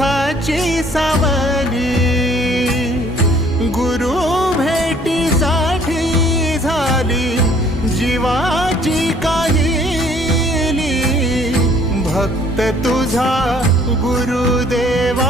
सुखाची सावली गुरु भेटीसाठी झाली जीवाची काहिली भक्त तुझा गुरुदेवा